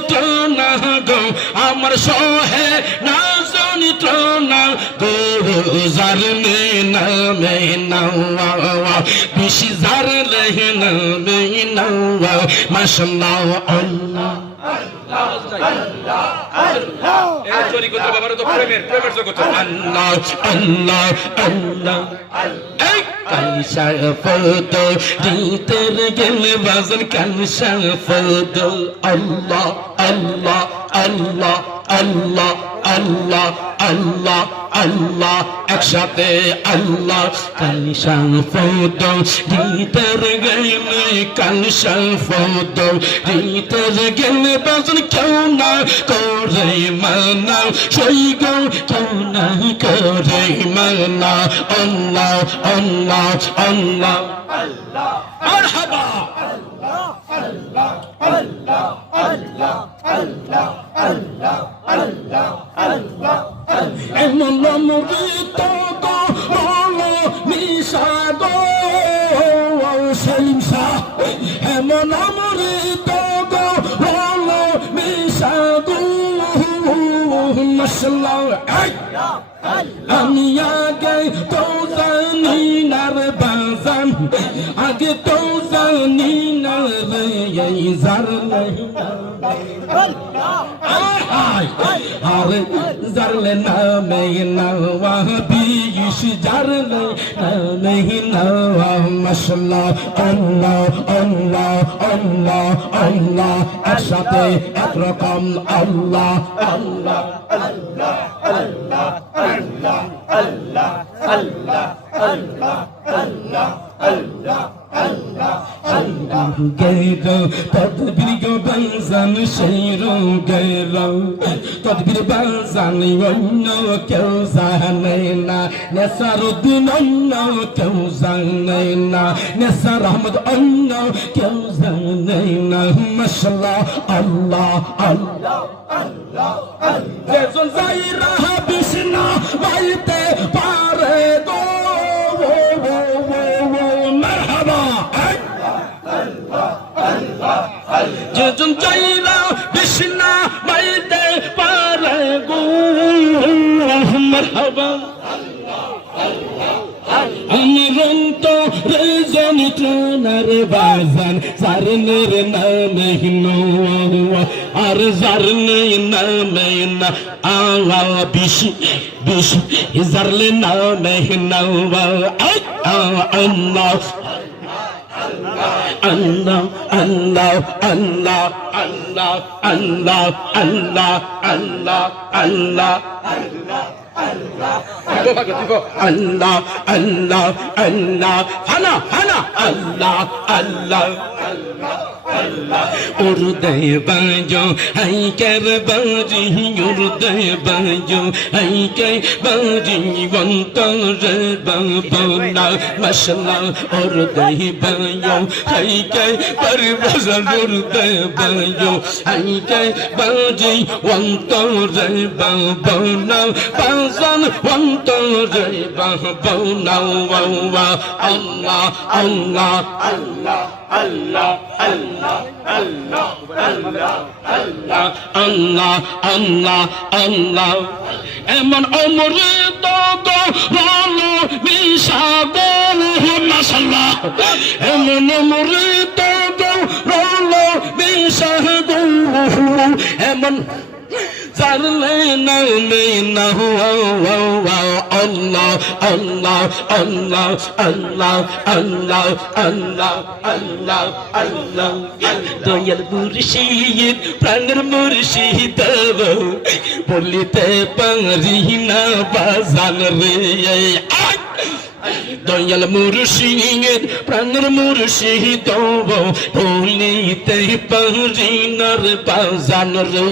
যন্ত্রণা গো আমার সহে না যন্ত্রণা গো যার নামে নাওয়া বেশি যার নামে নাওয়া মাশাআল্লাহ আল্লাহ আল্লাহ আল্লাহ আল্লাহ আল্লাহ একসাথে আল্লাহ কালিশা ফদ গীতের গেলে কালিশা ফদ গীতের গেলে বাজন কেউ না করে মানা সেই গো কেউ না করে মানা আল্লাহ আল্লাহ আল্লাহ আল্লাহ মারহাবা আল্লাহ আল্লাহ আল্লাহ আল্লাহ আল্লাহ আল্লাহ আল্লাহ এমন মুরিদ গো হলো নিশাদ সেলিম শাহ এমন মুরিদ গো হলো নিশাদ মাশাআল্লাহ আমি আগে তো জানি না রে বাজান আগে তো জানি না রে এই জার नहीं আরে জারলে নামে নাওয়া বিশ জারলে নামে নাওয়া মাশাআল্লাহ আল্লাহ আল্লাহ আল্লাহ আল্লাহ একসাথে একরকম আল্লাহ আল্লাহ আল্লাহ আল্লাহ আল্লাহ আল্লাহ আল্লাহ আল্লাহ আল্লাহ আল্লাহ আল্লাহ আল্লাহ গেরো তদবির গো বাজান শেরো গেরো তদবির বাজান অন্য কেউ জানে না নেসারুদ্দিন অন্য কেউ জানে না নেসার আহমদ অন্য কেউ জানে না মাশাআল্লাহ আল্লাহ আল্লাহ আল্লাহ আল্লাহ যেজন যাইরা বিষ্ণু বাইতে পারে গো যেজন চাইরা বিষ্ণা বাইতে পারে গো মারহাবা আমার অন্তরে যন্ত্রণার বাজান জারনের নামে নোয়া আর জারনের নামে না আওয়া বিশি বিশি জারলে নামে নোয়া আল্লাহ Allah, Allah, Allah, Allah, Allah, Allah, Allah, Allah, Allah, Allah, Allah, Allah, Allah, Hana, Hana, Allah, Allah, Allah, Allah. Urde bajo, ay ker baji, urde bajo, ay ker baji, vantare babona, mashallah. Urde bajo, ay ker parvazan, urde bajo, ay ker baji, vantare babona, bazan, vantare babona, wa Allah, Allah, Allah, Allah, Allah. Allah, Allah, Allah, Allah, Allah, Allah. Eman omrid go holo bishago maşallah. Eman omrid go holo bishago. Eman zarle namme nahu Allah, Allah, Allah, Allah, Allah, Allah, Allah, Allah. Dayal মুর্শিদ প্রাণের মুর্শিদ বলিতে পারি না বাজান রে দয়াল মুর্শিদ প্রাণের মুর্শিদ বলিতে পারি না বাজান রে